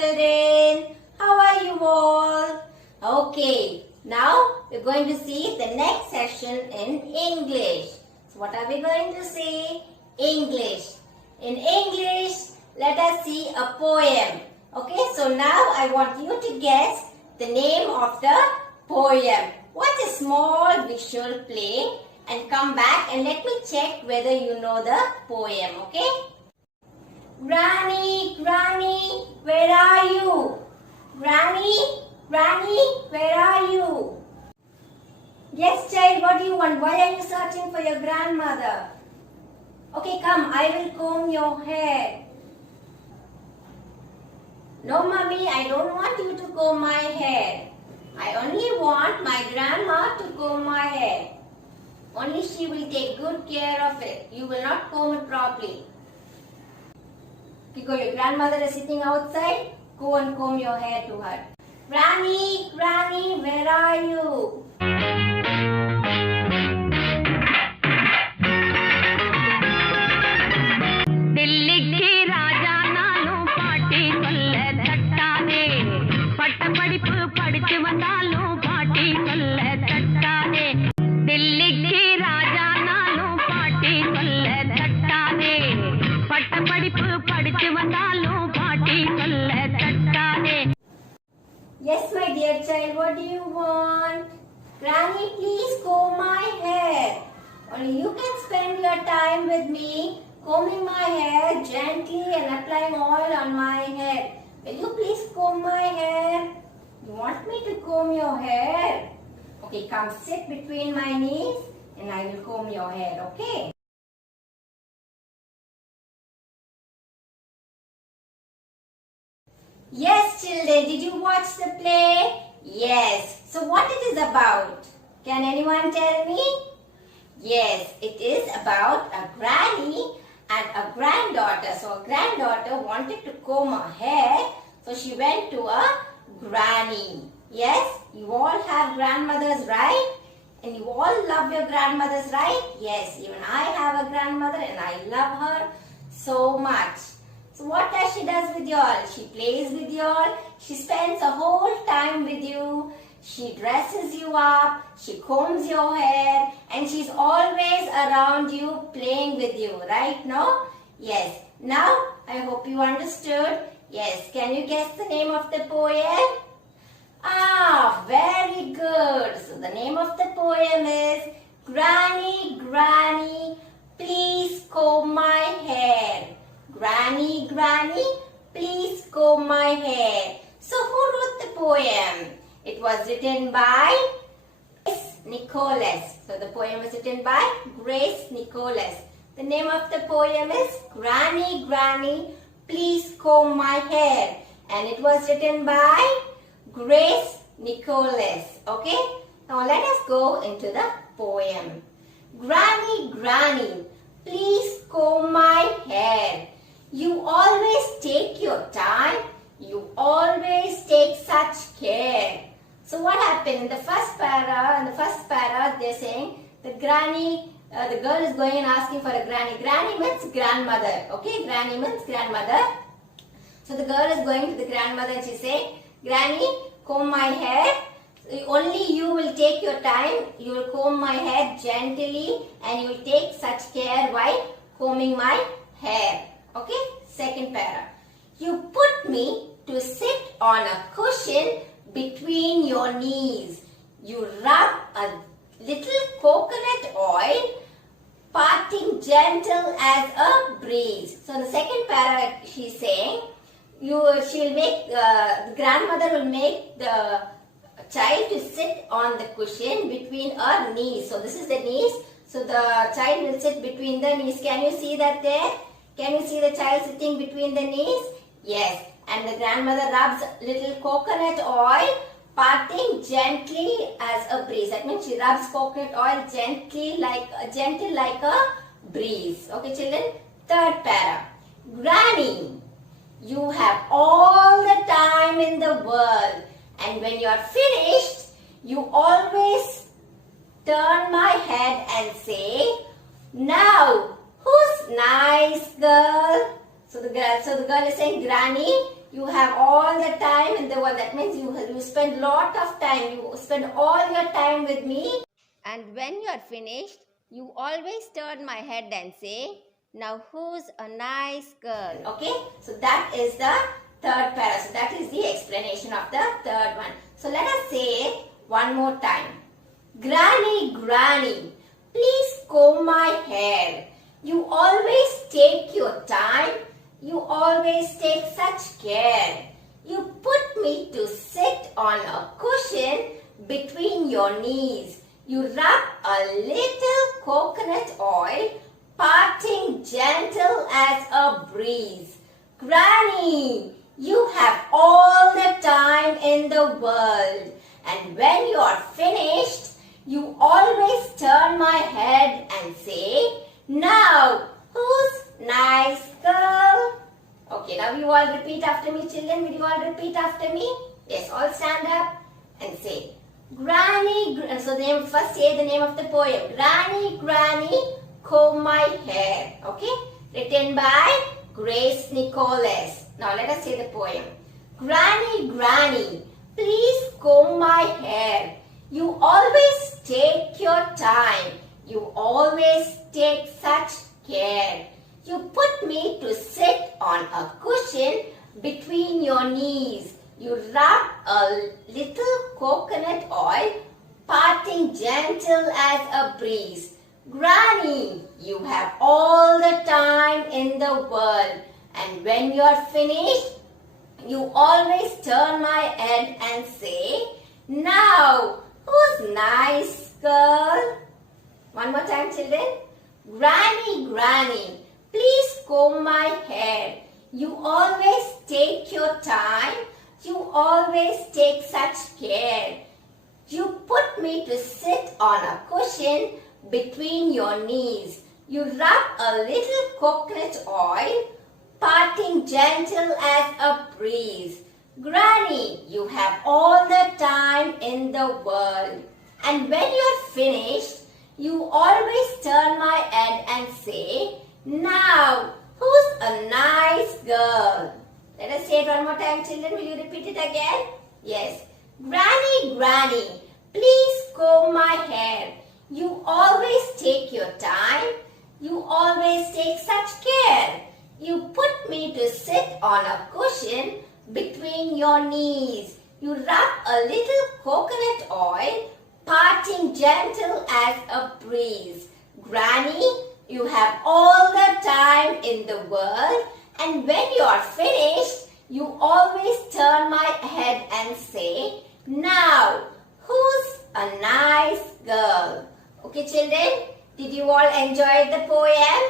children. How are you all? Okay, now we're going to see the next session in English. So what are we going to see? English. In English, let us see a poem. Okay, so now I want you to guess the name of the poem. Watch a small visual play and come back and let me check whether you know the poem, okay? Granny, Granny, where are you? Granny, Granny, where are you? Yes, child, what do you want? Why are you searching for your grandmother? Okay, come, I will comb your hair. No, Mummy, I don't want you to comb my hair. I only want my grandma to comb my hair. Only she will take good care of it. You will not comb it properly. Because your grandmother is sitting outside, go and comb your hair to her. Granny, Granny, where are you? Yes, my dear child, what do you want? Granny, please comb my hair. Only you can spend your time with me combing my hair gently and applying oil on my head. Will you please comb my hair? You want me to comb your hair? Okay, come sit between my knees and I will comb your hair, okay? Yes, children, did you watch the play? Yes. So what it is about? Can anyone tell me? Yes, it is about a granny and a granddaughter. So a granddaughter wanted to comb her hair, so she went to a granny. Yes, you all have grandmothers, right? And you all love your grandmothers, right? Yes, even I have a grandmother and I love her so much. So what does she does with you all? She plays with you all. She spends a whole time with you. She dresses you up. She combs your hair. And she's always around you playing with you. Right now? Yes. Now, I hope you understood. Yes. Can you guess the name of the poem? Ah, very good. So the name of the poem is Granny, Granny, please comb my hair. Granny, Granny, please comb my hair. So who wrote the poem? It was written by Grace Nicholas. So the poem was written by Grace Nicholas. The name of the poem is Granny, Granny, please comb my hair. And it was written by Grace Nicholas. Okay? Now let us go into the poem. Granny, Granny, please comb my hair. You always take your time. You always take such care. So what happened in the first para? They're saying the granny, the girl is going and asking for a granny. Granny means grandmother. Okay, granny means grandmother. So the girl is going to the grandmother and she say, Granny, comb my hair. Only you will take your time. You will comb my hair gently and you will take such care while combing my hair. Okay, second para. You put me to sit on a cushion between your knees. You rub a little coconut oil, parting gentle as a breeze. So in the second para, she's saying, the grandmother will make the child to sit on the cushion between her knees. So this is the knees. So the child will sit between the knees. Can you see that there? Can you see the child sitting between the knees? Yes. And the grandmother rubs little coconut oil, parting gently as a breeze. That means she rubs coconut oil gentle like a breeze. Okay, children. Third para. Granny, you have all the time in the world. And when you are finished, you always turn my head and say, now, who's nice girl? So the girl is saying, Granny, you have all all. That means you spend lot of time. You spend all your time with me. And when you are finished, you always turn my head and say, now who's a nice girl? Okay, so that is the third para. So that is the explanation of the third one. So let us say it one more time. Granny, Granny, please comb my hair. You always take your time. You always take such care. You put me to sit on a cushion between your knees. You rub a little coconut oil, parting gentle as a breeze. Granny, you have all the time in the world. And when you are finished, you always turn my head and say, now, who's nice girl? Okay, now you all repeat after me, children. Will you all repeat after me? Yes, all stand up and say, Granny, so first say the name of the poem. Granny, Granny, comb my hair. Okay, written by Grace Nicholas. Now let us say the poem. Granny, Granny, please comb my hair. You always take your time. You always take such care. You put me to sit on a cushion between your knees. You rub a little coconut oil, parting gentle as a breeze. Granny, you have all the time in the world. And when you are finished, you always turn my head and say, now, who's nice girl? One more time, children. Granny, Granny, please comb my hair. You always take your time. You always take such care. You put me to sit on a cushion between your knees. You rub a little coconut oil, parting gentle as a breeze. Granny, you have all the time in the world. And when you're finished, you always turn my head and say, now, who's a nice girl? Let us say it one more time, children. Will you repeat it again? Yes. Granny, Granny, please comb my hair. You always take your time. You always take such care. You put me to sit on a cushion between your knees. You rub a little coconut oil, parting gentle as a breeze. Granny, you have all the time in the world, and when you are finished, you always turn my head and say, now, who's a nice girl? Okay, children, did you all enjoy the poem?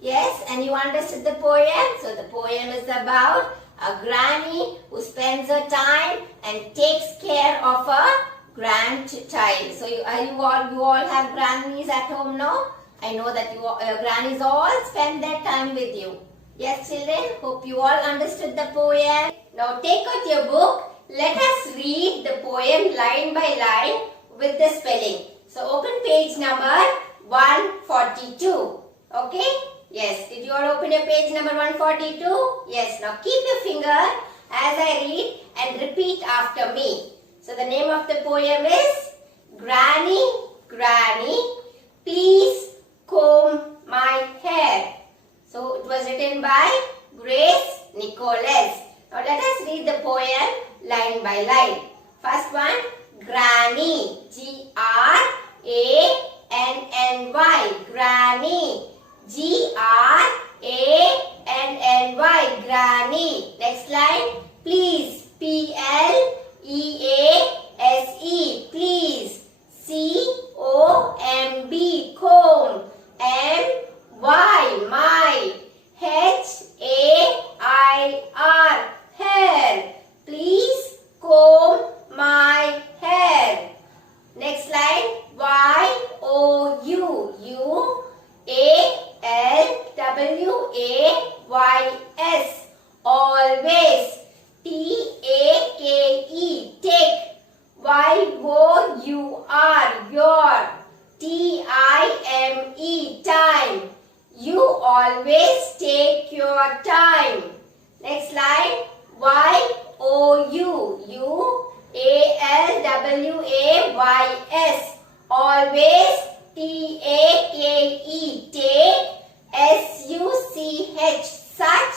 Yes, and you understood the poem? So the poem is about a granny who spends her time and takes care of her grandchild. So you all have grannies at home now? I know that your grannies all spend their time with you. Yes, children, hope you all understood the poem. Now take out your book. Let us read the poem line by line with the spelling. So open page number 142. Okay? Yes, did you all open your page number 142? Yes, now keep your finger as I read and repeat after me. So the name of the poem is Granny, Granny, please comb my hair. So it was written by Grace Nicholas. Now let us read the poem line by line. First one, Granny, G-R-A-N-N-Y, Granny, G-R-A-N-N-Y, Granny. Next line, please, P-L-E-A-S-E, please, C-O-M-B, comb, M-Y, my, H-A-I-R, hair. Please comb my hair. Next line, Y-O-U, U-A-L-W-A-Y-S, always, T W-A-Y-S. Always. T-A-K-E. Take. S-U-C-H. Such.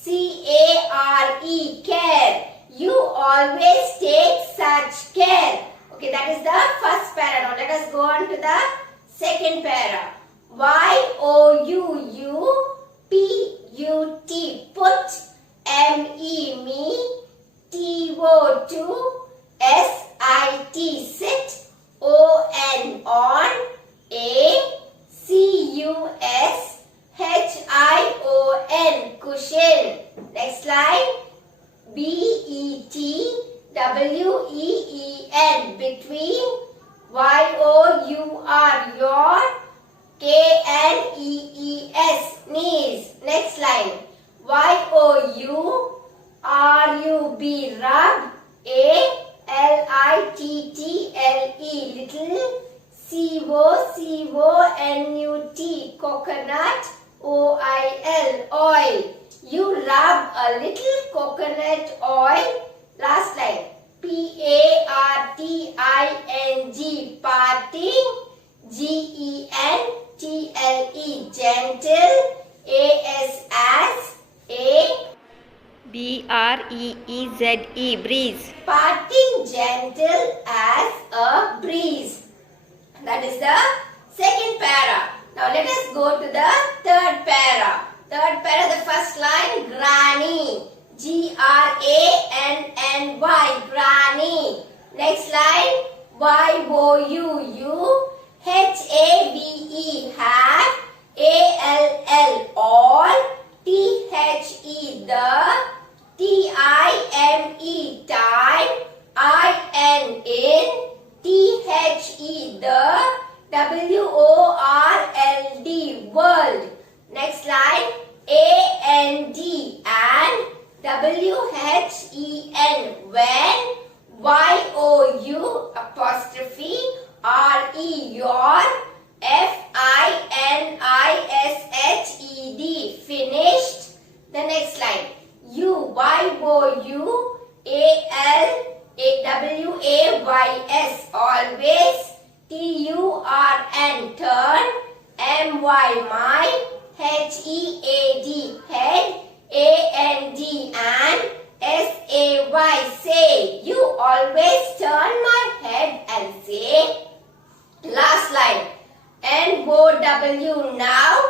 C-A-R-E. Care. You always take such care. Okay, that is the first para. Now let us go on to the second para. Y-O-U-U-P-U-T. Put. M-E. Me. T-O-2. S-I-T. Sit. O-N. On. A-C-U-S-H-I-O-N. Cushion. Next slide. B-E-T-W-E-E-N. Between. Y-O-U-R. Your. K-N-E-E-S. Knees. Next line. Y-O-U-R-U-B. Rub. A-L-I-T-T-L-E. Little. C-O-C-O-N-U-T. Coconut. O-I-L. Oil. You rub a little coconut oil. Last line. P-A-R-T-I-N-G. Parting. G-E-N-T-L-E. Gentle. A-S-S. A. B-R-E-E-Z-E. Breeze. Parting gentle as a breeze. That is the second para. Now let us go to the third para. Third para, the first line, granny. G-R-A-N-N-Y. Granny. Next line, Y-O-U-U-H-A-V-E. Have. A-L-L. All. T-H-E. The. T-I-M-E. Time. I-N. In. T-H-E. The. W-O-R-L-D. World. Next line. A-N-D. And. W-H-E-N. When. Y-O-U apostrophe R-E. Your. F-I-N-I-S-H-E-D. Finished. The next line. U. Y-O-U-A-L-A-W-A-Y-S. Always. T-U-R-N. Turn. M-Y. My. H-E-A-D. Head. A-N-D. And. S-A-Y. Say. You always turn my head and say. Last line. N-O-W. Now.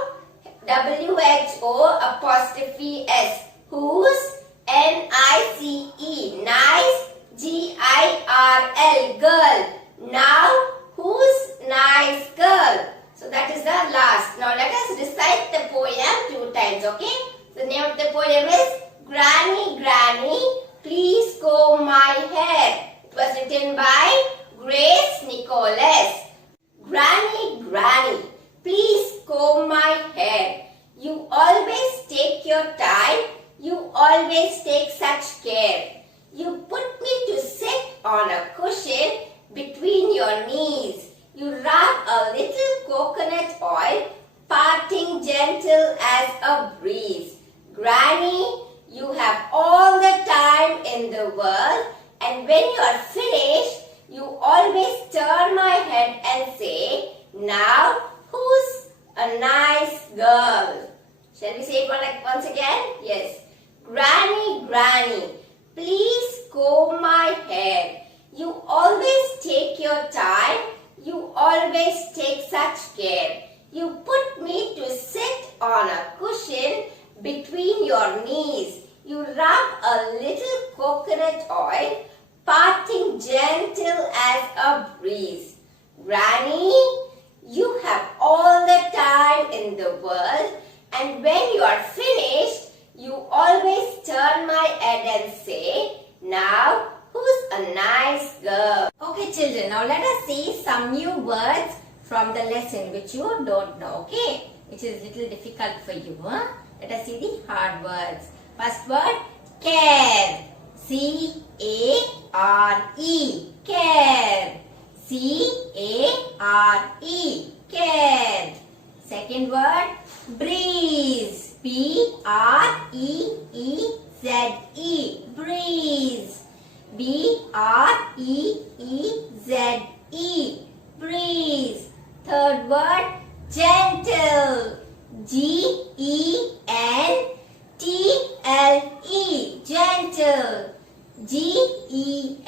W-H-O apostrophe S. Whose. N-I-C-E. Nice. G-I-R-L. Girl. Now. Whose nice girl. So that is the last. Now let us recite the poem 2 times. Okay. The name of the poem is Granny, Granny, please comb my hair. It was written by Grace Nicholas. Granny, Granny, please comb my hair. You always take your time. You always take such care. You put me to sit on a cushion between your knees. You rub a little coconut oil, parting gentle as a breeze. Granny, you have all the time in the world, and when you are finished, you always turn my head and say, now who's a nice girl? Shall we say it once again? Yes. Granny, Granny, please comb my hair. You always take your time. You always take such care. You put me to sit on a cushion between your knees. You rub a little coconut oil, parting gentle as a breeze. Granny, you have all the time in the world, and when you are finished, you always turn my head and say, now who's a nice girl? Okay children, now let us see some new words from the lesson which you don't know, okay? Which is a little difficult for you. Let us see the hard words. First word, care. C-A-R-E. Care. C-A-R-E. Care. Second word, breeze. B-R-E-E-Z-E. Breeze. B-R-E-E-Z-E. B-R-E-E-Z-E. Breeze. Third word, gentle. G-E-N-T-L-E. Gentle. G-E-N-T-L-E.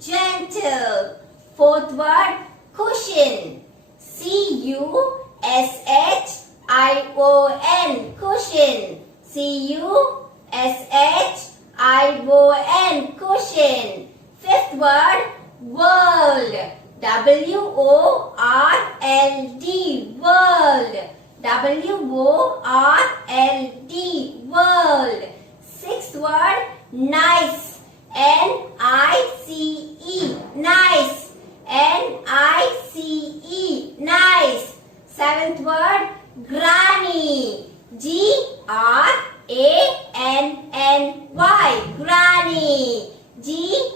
Gentle. Fourth word, cushion. C-U-S-H-I-O-N. Cushion. C-U-S-H-I-O-N. Cushion. Fifth word, world. W-O-R-L-D. World. W-O-R-L-D. World. Sixth word, nice. N-I-C-E. Nice. N-I-C-E. Nice. Seventh word, granny. G-R-A-N-N-Y. Granny. G-R-A-N-N-Y.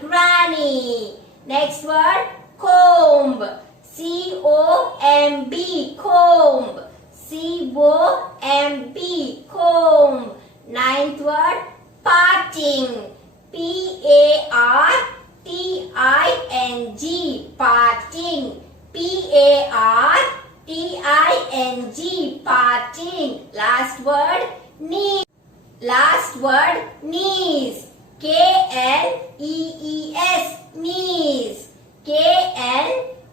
Granny. Next word, comb. C-O-M-B. Comb. C-O-M-B. Comb. Ninth word, parting. P-A-R-T-I-N-G. Parting. P-A-R-T-I-N-G. Parting. Last word, knee. Last word, knees. K-N-E-E-S. Knees. K-N-E-E-S.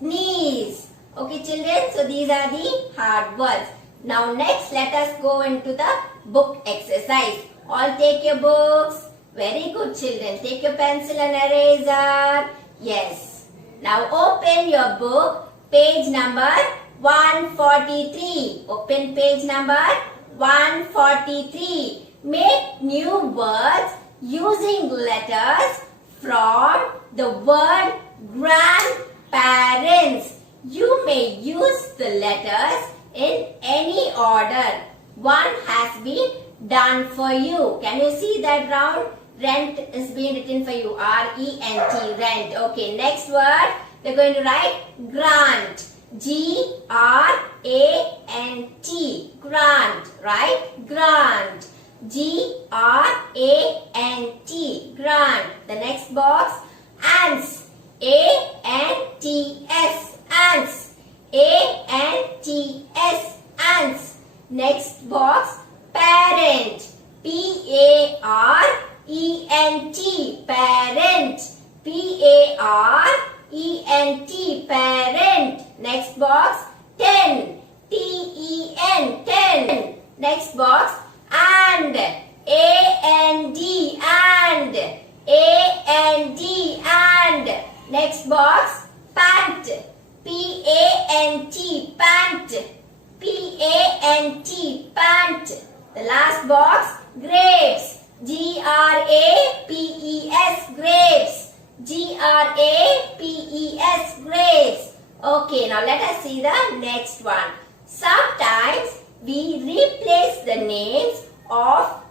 Knees. Okay, children, so these are the hard words. Now next, let us go into the book exercise. All take your books. Very good, children. Take your pencil and eraser. Yes. Now open your book, page number 143. Open page number 143. Make new words using letters from the word grandparents. You may use the letters in any order. One has been done for you. Can you see that round? Rent is being written for you. R-E-N-T. Rent. Okay, next word. We're going to write grant. G-R-A-N-T. Grant. Right? Grant. G-R-A-N-T. Grant. The next box. Ants. A-N-T-S. Ants. A-N-T-S. Ants. Next box. Parent. P-A-R-E-N-T. Parent. P-A-R-E-N-T. Parent. Next box. Ten. T-E-N. Ten. Next box. And. A-N-D. And. A-N-D. And. Next box. Pant. P-A-N-T. Pant. P-A-N-T. Pant. The last box. Grapes. G-R-A-P-E-S. Grapes. G-R-A-P-E-S. Grapes. Okay, now let us see the next one. Sometimes we replace the names of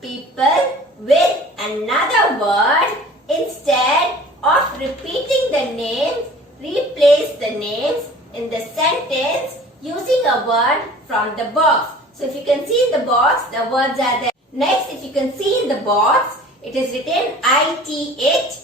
people with another word. Instead of repeating the names, replace the names in the sentence using a word from the box. So if you can see in the box, the words are there. Next, if you can see in the box, it is written I-T-H-I-H-E.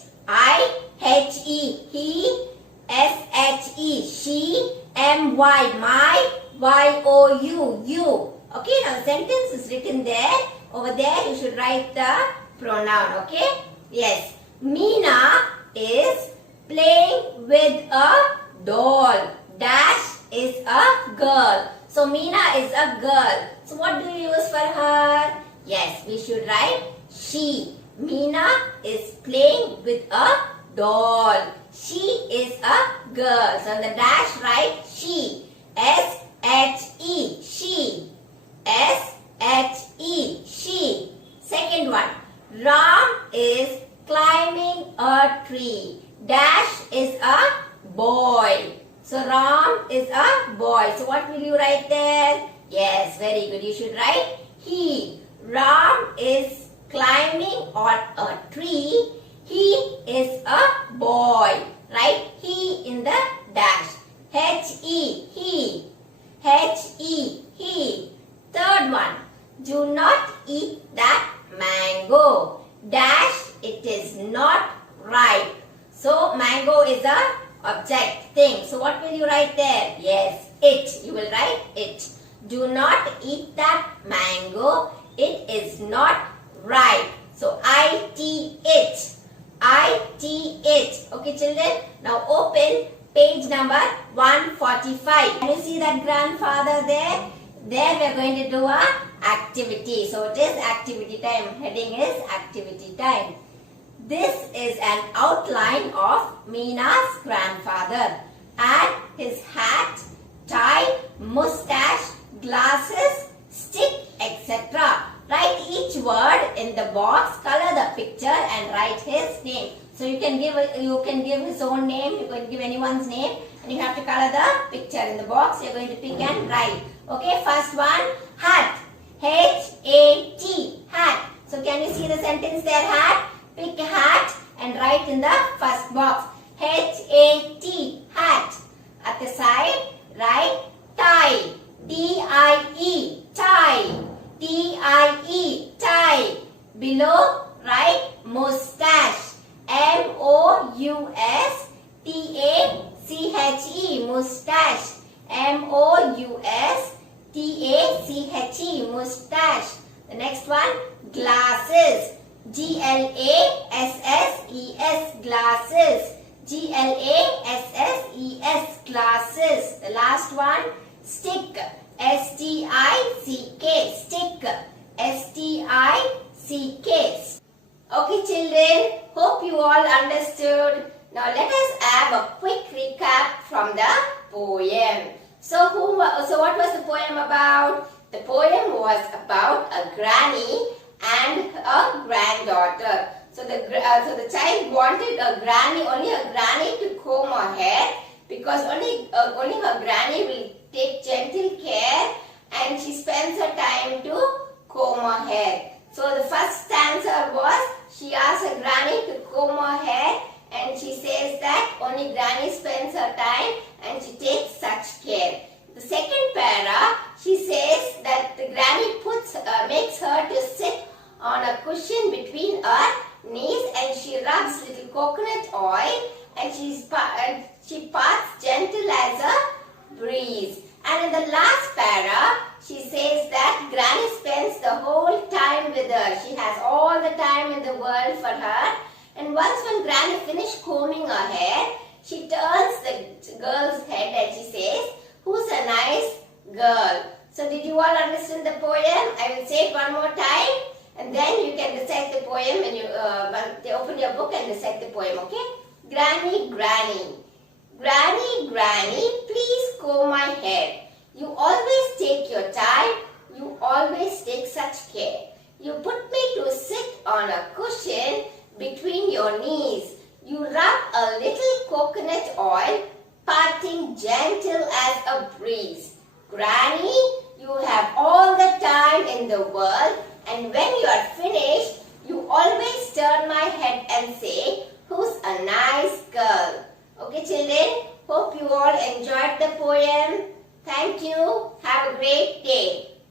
He, S-H-E. She, M-Y. My, Y-O-U. You. Okay, now the sentence is written there. Over there, you should write the pronoun. Okay? Yes. Meena is playing with a doll. Dash is a girl. So Meena is a girl. So what do you use for her? Yes, we should write she. Meena is playing with a doll. She is a girl. So on the dash write she. S-H-E. She. S-H-E. She. Second one. Ram is climbing a tree. Dash is a boy. So Ram is a boy. So what will you write there? Yes, very good. You should write he. Ram is climbing on a tree. He is a boy. Write he in the dash. H-E. He. H-E. He. Third one. Julie Do not eat that mango. It is not ripe. So I-T it. I-T it. Okay, children. Now open page number 145. Can you see that grandfather there? There we are going to do a activity. So it is activity time. Heading is activity time. This is an outline of Meena's grandfather. Add his hat, tie, mustache, glasses, stick, etc. Write each word in the box, color the picture and write his name. So you can give his own name, you can give anyone's name, and you have to color the picture in the box. You're going to pick and write. Okay, first one, hat. H-A-T, hat. So can you see the sentence there, hat? Pick a hat and write in the first box. H-A-T, hat. At the side, write tie. T-I-E, tie. T-I-E, tie. Below, write mustache. M-O-U-S-T-A-C-H-E, mustache. M-O-U-S-T-A-C-H-E, mustache. The next one, glasses. G-L-A-S-S-E-S, glasses. G-L-A-S-S-E-S, glasses. The last one, stick. S-T-I-C-K, stick. S-T-I-C-K. Okay, children, hope you all understood. Now let us have a quick recap from the poem. So what was the poem about? The poem was about a granny and a granddaughter. So the child wanted only a granny to comb her hair, because only her granny will take gentle care and she spends her time to comb her hair. So the first stanza was, she asks her granny to comb her hair and she says that only granny spends her time and she takes such care. The second para, she says that the granny makes her to sit on a cushion between her knees and she rubs little coconut oil and she parts gentle as a breeze. And in the last para, she says that granny spends the whole time with her. She has all the time in the world for her. And once when granny finished combing her hair, she turns the girl's head and she says, "Who's a nice girl?" So did you all understand the poem? I will say it one more time and then you can recite the poem when you open your book and recite the poem, okay? Granny, granny. Granny, granny, please comb my hair. You always take your time. You always take such care. You put me to sit on a cushion between your knees. You rub a little coconut oil, parting gentle as a breeze. Granny, you have all the time in the world, and when you are finished, you always turn my head and say, "Who's a nice girl?" Okay, children, hope you all enjoyed the poem. Thank you. Have a great day.